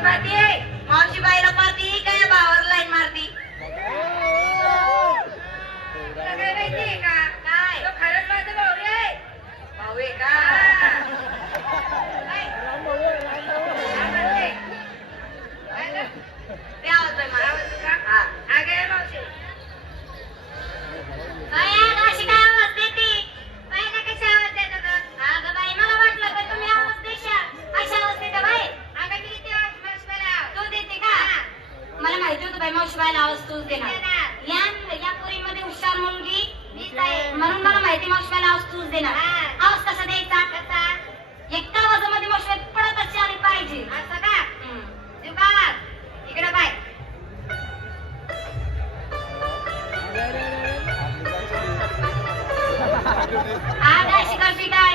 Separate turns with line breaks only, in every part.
पाहते. मावशीबाईला पाहते काय भावावर लाईन मारती? माहितीये का? काय? तो खरंच माझा भाऊ रे. भाऊ आहे का काय? काय म्हणते? काय गं? ते आवाज आहे मला आवाज आहे का? हा. अगं मावशी काय अगं अशी काय आवाज देते बाई ना कशी आवाज देत गं अगं बाई मला वाटलं का तुम्ही आवाज देशाल अशी आवाज देता बाई अगं मी देते आवाज मावशीबाईला तू देते का मला माहिती होतं बाई मावशीबाईला आवाज तूच देणार. या या पोरीमध्ये हुशार मुलगी. म्हणून मला माहिती मावशीबाईला आवाज तूच देणार. आवाज कसा द्यायचा? कसा? एका आवाजामध्ये मावशीबाई पडत आली पाहिजे. असं का? आवाज इकडे बाय आग अशी करते काय?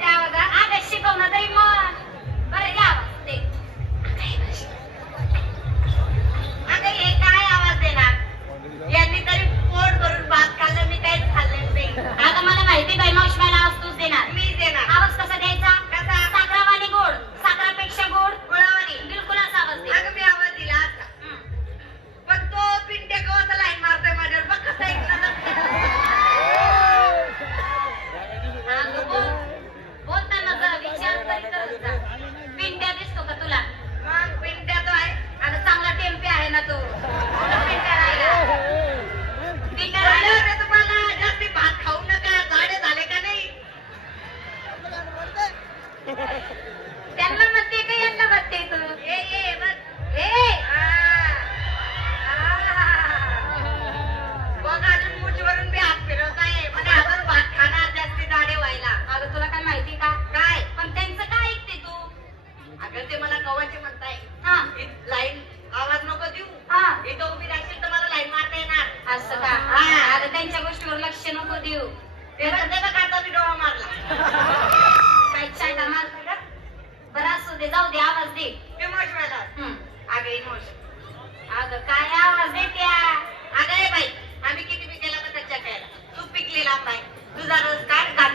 त्यांना म्हणते का यांना म्हणते तू? ए ए बस ए! बघ अजून मुठीवरून हात फिरवत आहे. अजून भात खाणार जास्ती जाडे व्हायला. अगं तुला काय माहिती का? काय? पण त्यांचं काय ऐकते तू? अगं ते मला कवाचे म्हणताय. हा. लाईन आवाज नको देऊ. हा. इथं उभी राहशील तर मला लाईन मारता येणार. असं का? हा. त्यांच्या गोष्टीवर लक्ष नको देऊ. ते म्हणते का मी डोळा मारला काय चाटा मारते का बरं असू दे जाऊ दे आवाज दे इमोशनल अगं इमोशन अगं काय आवाज देत्या अगं बाई आम्ही किती पिकेला त्याच्या खायला तू पिकलेला नाही. तुझा रस काढ.